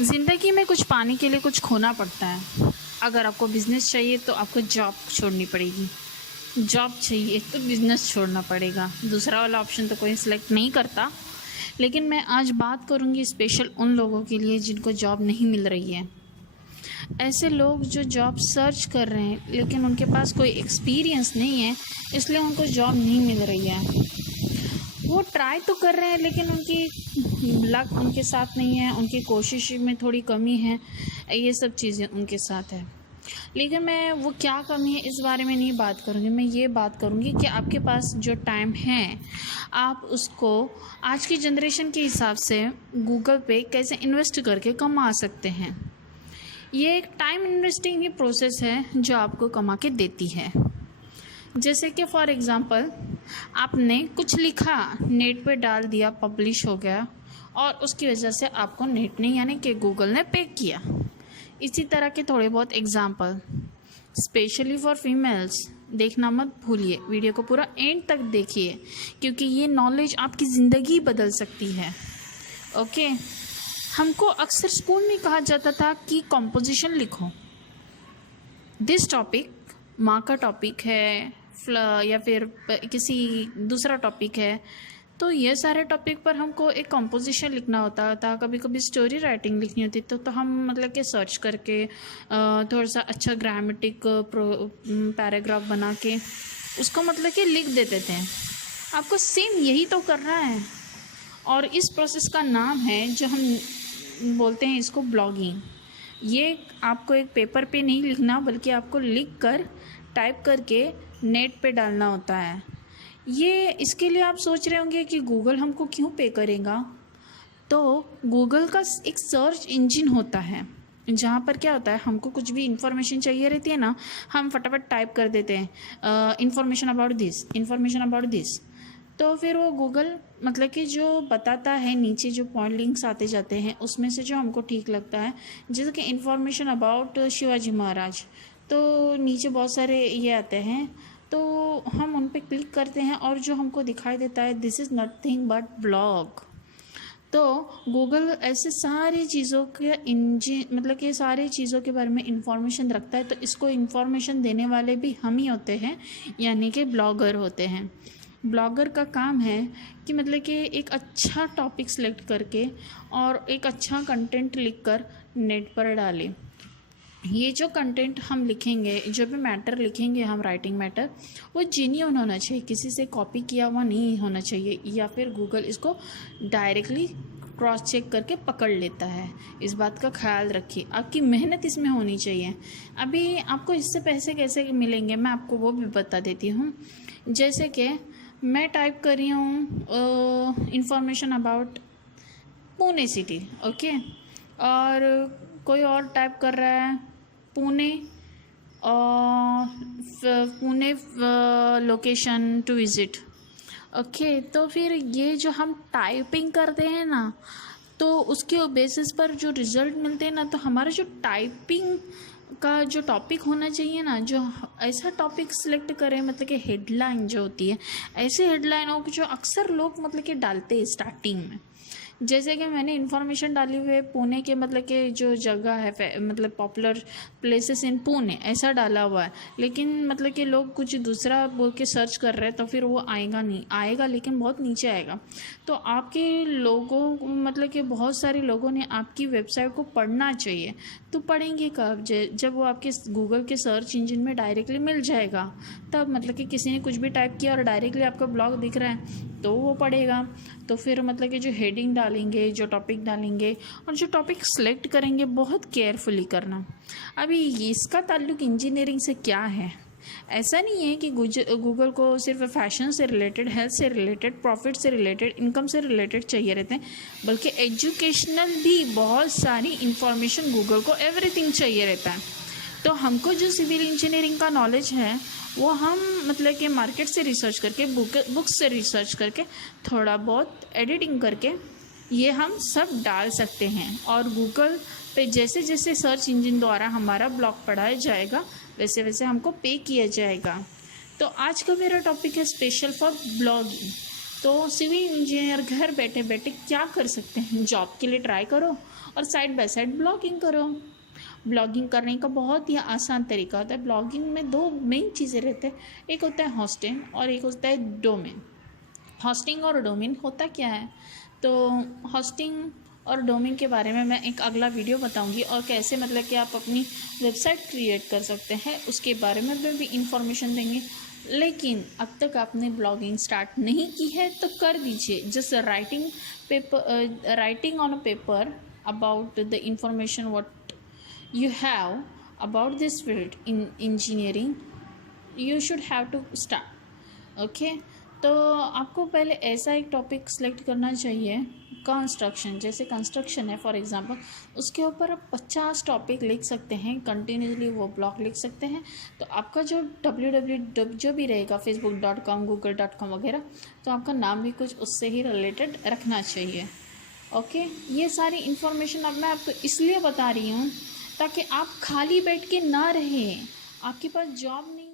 ज़िंदगी में कुछ पाने के लिए कुछ खोना पड़ता है। अगर आपको बिज़नेस चाहिए तो आपको जॉब छोड़नी पड़ेगी, जॉब चाहिए तो बिज़नेस छोड़ना पड़ेगा। दूसरा वाला ऑप्शन तो कोई सिलेक्ट नहीं करता। लेकिन मैं आज बात करूंगी स्पेशल उन लोगों के लिए जिनको जॉब नहीं मिल रही है। ऐसे लोग जो जॉब सर्च कर रहे हैं लेकिन उनके पास कोई एक्सपीरियंस नहीं है, इसलिए उनको जॉब नहीं मिल रही है। वो ट्राई तो कर रहे हैं लेकिन उनकी लक उनके साथ नहीं है, उनकी कोशिश में थोड़ी कमी है, ये सब चीज़ें उनके साथ है। लेकिन मैं वो क्या कमी है इस बारे में नहीं बात करूँगी। मैं ये बात करूँगी कि आपके पास जो टाइम है आप उसको आज की जनरेशन के हिसाब से गूगल पे कैसे इन्वेस्ट करके कमा सकते हैं। ये एक टाइम इन्वेस्टिंग ही प्रोसेस है जो आपको कमा के देती है। जैसे कि फॉर एग्ज़ाम्पल आपने कुछ लिखा, नेट पे डाल दिया, पब्लिश हो गया और उसकी वजह से आपको नेट ने यानी कि गूगल ने पे किया। इसी तरह के थोड़े बहुत एग्जाम्पल स्पेशली फॉर फीमेल्स देखना मत भूलिए। वीडियो को पूरा एंड तक देखिए क्योंकि ये नॉलेज आपकी ज़िंदगी बदल सकती है। ओके, हमको अक्सर स्कूल में कहा जाता था कि कंपोजिशन लिखो। दिस टॉपिक माँ का टॉपिक है या फिर किसी दूसरा टॉपिक है, तो ये सारे टॉपिक पर हमको एक कंपोजिशन लिखना होता था। कभी कभी स्टोरी राइटिंग लिखनी होती तो हम मतलब कि सर्च करके थोड़ा सा अच्छा ग्रामेटिक पैराग्राफ बना के उसको मतलब कि लिख देते थे। आपको सेम यही तो करना है और इस प्रोसेस का नाम है जो हम बोलते हैं इसको ब्लॉगिंग। ये आपको एक पेपर पे नहीं लिखना बल्कि आपको लिख कर टाइप करके नेट पे डालना होता है। ये इसके लिए आप सोच रहे होंगे कि गूगल हमको क्यों पे करेगा। तो गूगल का एक सर्च इंजन होता है जहाँ पर क्या होता है, हमको कुछ भी इंफॉर्मेशन चाहिए रहती है ना, हम फटाफट टाइप कर देते हैं information about this, information about this. तो फिर वो गूगल मतलब कि जो बताता है, नीचे जो पॉइंट लिंक्स आते जाते हैं उसमें से जो हमको ठीक लगता है, जैसे कि इंफॉर्मेशन अबाउट शिवाजी महाराज, तो नीचे बहुत सारे ये आते हैं तो हम उन पर क्लिक करते हैं और जो हमको दिखाई देता है this is nothing but blog. तो गूगल ऐसे सारी चीज़ों के इंजन मतलब कि सारी चीज़ों के बारे में इंफॉर्मेशन रखता है। तो इसको इंफॉर्मेशन देने वाले भी हम ही होते हैं, यानी कि ब्लॉगर होते हैं। ब्लॉगर का काम है कि मतलब कि एक अच्छा टॉपिक सेलेक्ट करके और एक अच्छा कंटेंट लिखकर नेट पर डालें। ये जो कंटेंट हम लिखेंगे, जो भी मैटर लिखेंगे हम, राइटिंग मैटर, वो जेन्युइन होना चाहिए, किसी से कॉपी किया हुआ नहीं होना चाहिए या फिर गूगल इसको डायरेक्टली क्रॉस चेक करके पकड़ लेता है। इस बात का ख्याल रखिए, आपकी मेहनत इसमें होनी चाहिए। अभी आपको इससे पैसे कैसे मिलेंगे मैं आपको वो भी बता देती हूँ। जैसे कि मैं टाइप कर रही हूँ information about Pune city, okay, और कोई और टाइप कर रहा है Pune Pune location to visit, okay. तो फिर ये जो हम टाइपिंग करते हैं ना, तो उसके बेसिस पर जो रिज़ल्ट मिलते हैं ना, तो हमारा जो टाइपिंग का जो टॉपिक होना चाहिए ना, जो ऐसा टॉपिक सिलेक्ट करें मतलब कि हेडलाइन जो होती है, ऐसी हेडलाइन हो कि जो अक्सर लोग मतलब कि डालते हैं स्टार्टिंग में। जैसे कि मैंने इन्फॉर्मेशन डाली हुई है पुणे के मतलब कि जो जगह है मतलब पॉपुलर प्लेसेस इन पुणे ऐसा डाला हुआ है, लेकिन मतलब कि लोग कुछ दूसरा बोल के सर्च कर रहे हैं तो फिर वो आएगा नहीं, आएगा लेकिन बहुत नीचे आएगा। तो आपके लोगों मतलब कि बहुत सारे लोगों ने आपकी वेबसाइट को पढ़ना चाहिए। तो पढ़ेंगे कब? जब वो आपके गूगल के सर्च इंजन में डायरेक्टली मिल जाएगा, तब मतलब कि किसी ने कुछ भी टाइप किया और डायरेक्टली आपका ब्लॉग दिख रहा है तो वो पढ़ेगा। तो फिर मतलब कि जो हेडिंग डालेंगे, जो टॉपिक डालेंगे और जो टॉपिक सेलेक्ट करेंगे बहुत केयरफुली करना। अभी इसका ताल्लुक इंजीनियरिंग से क्या है? ऐसा नहीं है कि गूगल को सिर्फ फैशन से रिलेटेड, हेल्थ से रिलेटेड, प्रॉफिट से रिलेटेड, इनकम से रिलेटेड चाहिए रहते हैं, बल्कि एजुकेशनल भी बहुत सारी इंफॉर्मेशन गूगल को एवरीथिंग चाहिए रहता है। तो हमको जो सिविल इंजीनियरिंग का नॉलेज है वो हम मतलब कि मार्केट से रिसर्च करके, बुक्स से रिसर्च करके, थोड़ा बहुत एडिटिंग करके ये हम सब डाल सकते हैं। और गूगल पे जैसे जैसे सर्च इंजन द्वारा हमारा ब्लॉग पढ़ाया जाएगा वैसे वैसे हमको पे किया जाएगा। तो आज का मेरा टॉपिक है स्पेशल फॉर ब्लॉगिंग। तो सिविल इंजीनियर घर बैठे बैठे क्या कर सकते हैं, जॉब के लिए ट्राई करो और साइड बाय साइड ब्लॉगिंग करो। ब्लॉगिंग करने का बहुत ही आसान तरीका होता है। ब्लॉगिंग में दो मेन चीज़ें रहते हैं, एक होता है होस्टिंग और एक होता है डोमेन। होस्टिंग और डोमेन होता क्या है, तो होस्टिंग और डोमेन के बारे में मैं एक अगला वीडियो बताऊंगी, और कैसे मतलब कि आप अपनी वेबसाइट क्रिएट कर सकते हैं उसके बारे में भी इंफॉर्मेशन देंगे। लेकिन अब तक आपने ब्लॉगिंग स्टार्ट नहीं की है तो कर दीजिए। Just writing on a paper about the information what you have about this field in engineering, you should have to start। Okay, तो आपको पहले ऐसा एक टॉपिक सेलेक्ट करना चाहिए, कंस्ट्रक्शन। जैसे कंस्ट्रक्शन है फॉर एग्जांपल, उसके ऊपर आप 50 टॉपिक लिख सकते हैं, कंटिन्यूसली वो ब्लॉग लिख सकते हैं। तो आपका जो www जो भी रहेगा facebook.com google.com वगैरह, तो आपका नाम भी कुछ उससे ही रिलेटेड रखना चाहिए। ओके, ये सारी इन्फॉर्मेशन अब मैं आपको इसलिए बता रही हूँ ताकि आप खाली बैठ के ना रहें, आपके पास जॉब नहीं